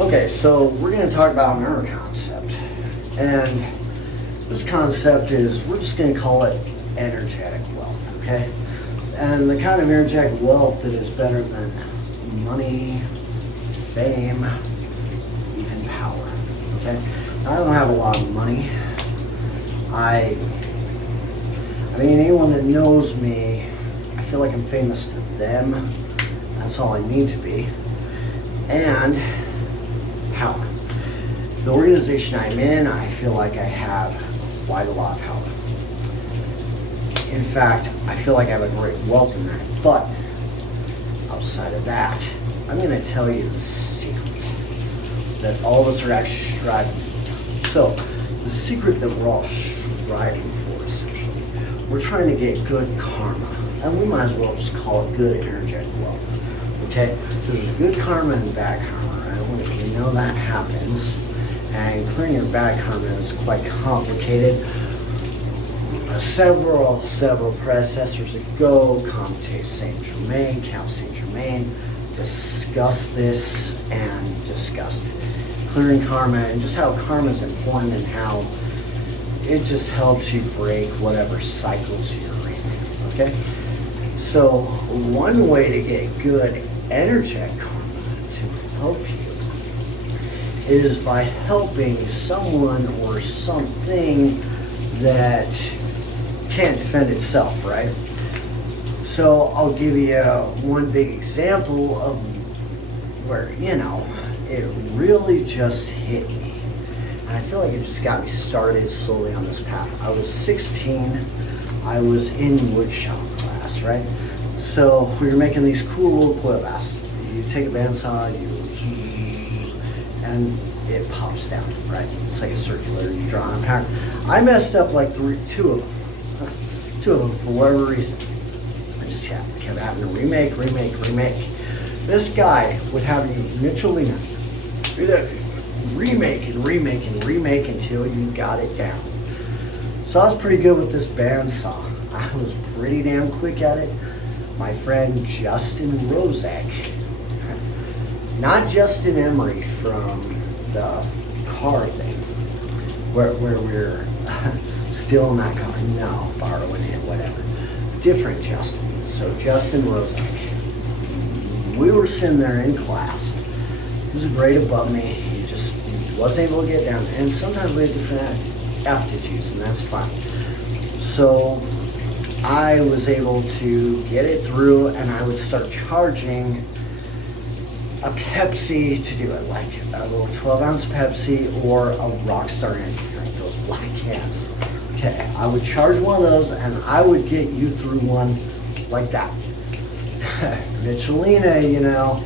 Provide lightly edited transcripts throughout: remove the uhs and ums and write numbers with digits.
Okay, so we're going to talk about another concept. And this concept is, we're just going to call it energetic wealth, okay? And the kind of energetic wealth that is better than money, fame, even power, okay? Now, I don't have a lot of money. I mean, anyone that knows me, I feel like I'm famous to them. That's all I need to be. And power. The organization I'm in, I feel like I have quite a lot of power. In fact, I feel like I have a great wealth in that. But outside of that, I'm going to tell you the secret that all of us are actually striving for. So, the secret that we're all striving for, essentially, we're trying to get good karma. And we might as well just call it good energetic wealth. Okay? There's good karma and bad karma, right? When you know that happens, and clearing your bad karma is quite complicated. Several predecessors ago, Comte Saint-Germain, Count Saint-Germain, discussed this and discussed it. Clearing karma and just how karma is important and how it just helps you break whatever cycles you're in, okay? So one way to get good energetic karma to help you is by helping someone or something that can't defend itself, right? So I'll give you one big example of where, it really just hit me. And I feel like it just got me started slowly on this path. I was 16, I was in woodshop class, right? So we were making these cool little coil bass. You take a bandsaw, and it pops down, right? It's like a circular, you draw on a pattern. I messed up like two of them for whatever reason. I just kept having to remake. This guy would have you Michelina do that, remake until you got it down. So I was pretty good with this bandsaw. I was pretty damn quick at it. My friend Justin Rozek, not Justin Emery from the car thing, where we're stealing that car. No, borrowing it, whatever. Different Justin. So Justin Rozek. We were sitting there in class. He was a grade above me. He just wasn't able to get down. And sometimes we had different aptitudes, and that's fine. So I was able to get it through, and I would start charging a Pepsi to do it, like a little 12-ounce Pepsi or a Rockstar energy drink, those black cans. Okay, I would charge one of those, and I would get you through one like that. Michelina,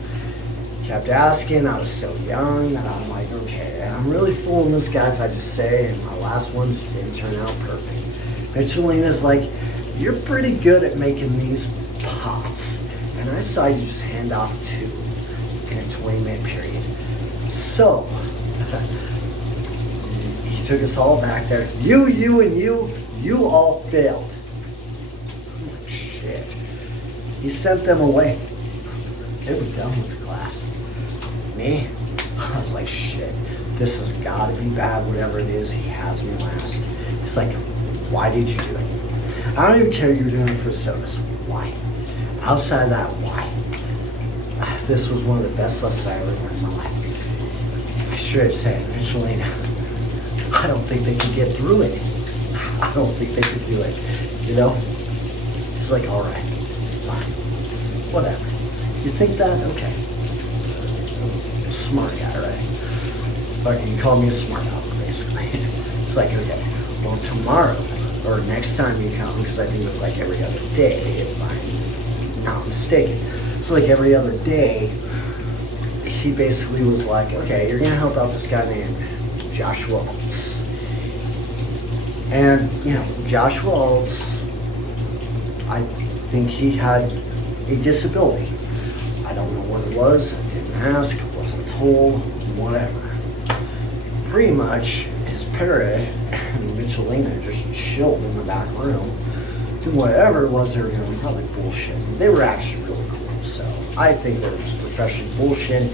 kept asking. I was so young, and I'm like, okay, I'm really fooling this guy if I just say, and my last one just didn't turn out perfect. Michelina's like, you're pretty good at making these pots, and I saw you just hand off two in a 20-minute period. So, he took us all back there. You all failed. I'm like, shit. He sent them away. They were done with the class. Me, I was like, shit, this has got to be bad, whatever it is, he has me last. He's like, why did you do it? I don't even care you were doing it for sodas. Why? Outside of that, why? This was one of the best lessons I ever learned in my life. I should have said, Michelina, I don't think they could get through it. I don't think they could do it, He's like, all right, fine, whatever. You think that? Okay. Smart guy, right? But you call me a smart aleck, basically. It's like, okay, well, tomorrow, or next time you come, because I think it was like every other day, if I'm not mistaken. So like every other day, he basically was like, okay, you're gonna help out this guy named Joshua Oltz. And, Joshua Oltz, I think he had a disability. I don't know what it was, I didn't ask, wasn't told, whatever. Pretty much, his parrot and Michelina just chilled in the back room, doing whatever it was they were doing, probably bullshit. They were actually really cool, so I think they were just professional bullshit.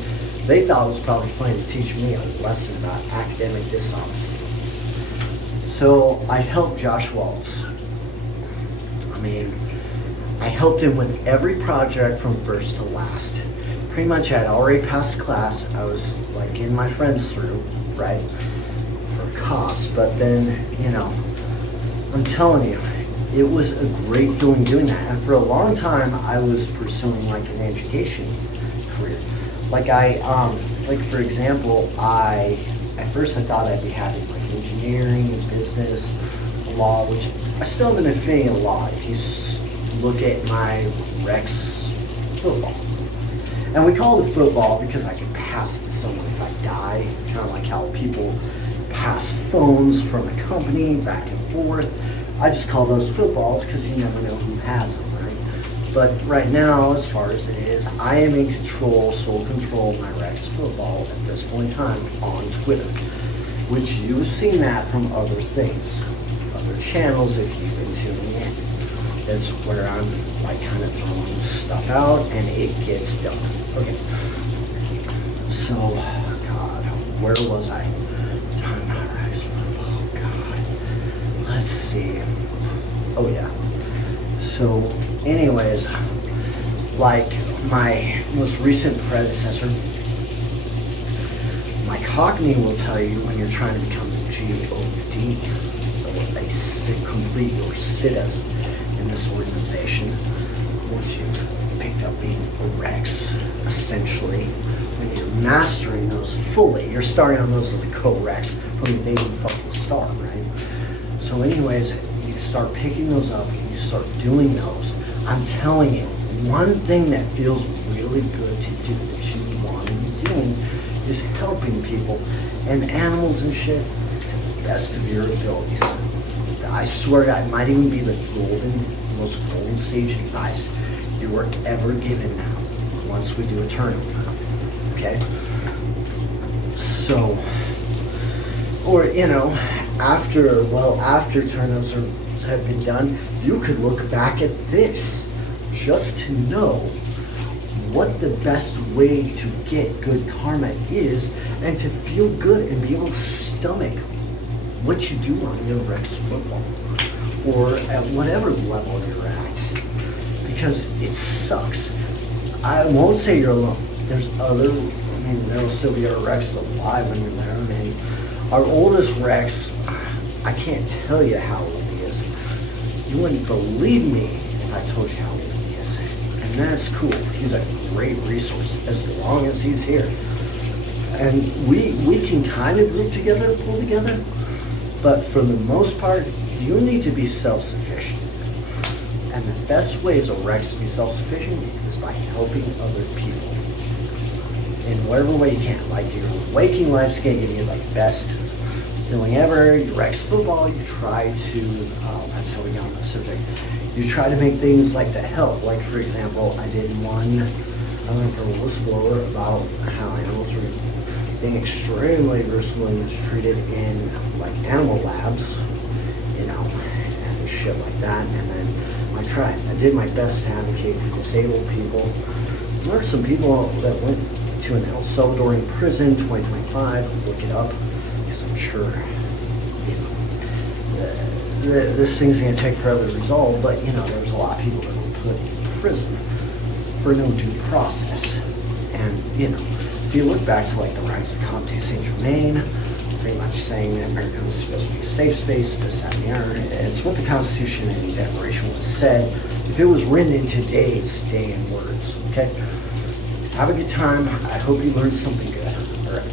They thought it was probably funny to teach me a lesson about academic dishonesty. So I helped Josh Waltz. I mean, I helped him with every project from first to last. Pretty much I'd already passed class. I was like getting my friends through, right, for cost. But then, you know, I'm telling you, it was a great feeling doing that. And for a long time, I was pursuing like an education career. Like like for example, at first I thought I'd be having like engineering and business, law, which I still have an affinity in law. If you look at my Rex football. And we call it football because I can pass it to someone if I die, kind of like how people pass phones from a company back and forth. I just call those footballs because you never know who has them, right? But right now, as far as it is, I am in control, sole control of my Rex football at this point in time on Twitter, which you've seen that from other things, other channels if you've been tuning in. That's where I'm like kind of throwing stuff out and it gets done. Okay. So, God, where was I? Oh, God. Let's see. Oh, yeah. So, anyways, like my most recent predecessor, Mike Hockney will tell you when you're trying to become the GOD, or a complete or citizen in this organization, once you've picked up being a Rex, essentially, when you're mastering those fully, you're starting on those as a co-Rex from the day you fucking start, right? So anyways, you start picking those up, and you start doing those. I'm telling you, one thing that feels really good to do that you want to be doing is helping people and animals and shit to the best of your abilities. I swear that might even be the most golden sage advice you were ever given now, once we do a tournament. Okay? So, or, you know, after tournaments have been done, you could look back at this just to know what the best way to get good karma is and to feel good and be able to stomach what you do on your Rex football or at whatever level you're at, because it sucks. I won't say you're alone. There's other, I mean, there'll still be other Rex alive when you're there. I mean, our oldest Rex, I can't tell you how old he is. You wouldn't believe me if I told you how old he is. And that's cool. He's a great resource as long as he's here. And we can kind of group together, pull together, but for the most part, you need to be self-sufficient. And the best way as a Rex to be self-sufficient is by helping other people in whatever way you can. Like your waking life's gonna give you like best feeling ever. Your Rex football, you try to, that's how we got on the subject. You try to make things like to help. Like for example, I did one, I went for a whistleblower about how animals were being extremely gruesomely mistreated in like animal labs, you know, and shit like that. And then I did my best to advocate for disabled people. There are some people that went to an El Salvadorian prison, 2025, look it up, because I'm sure, you know, this thing's going to take forever to resolve, but, you know, there's a lot of people that were put in prison for no due process. And, you know, if you look back to, like, the rise of Comte Saint-Germain, pretty much saying that America was supposed to be a safe space, this, that, and the other, it's what the Constitution and the Declaration was said. If it was written in today's day and words, okay? Have a good time. I hope you learned something good. All right.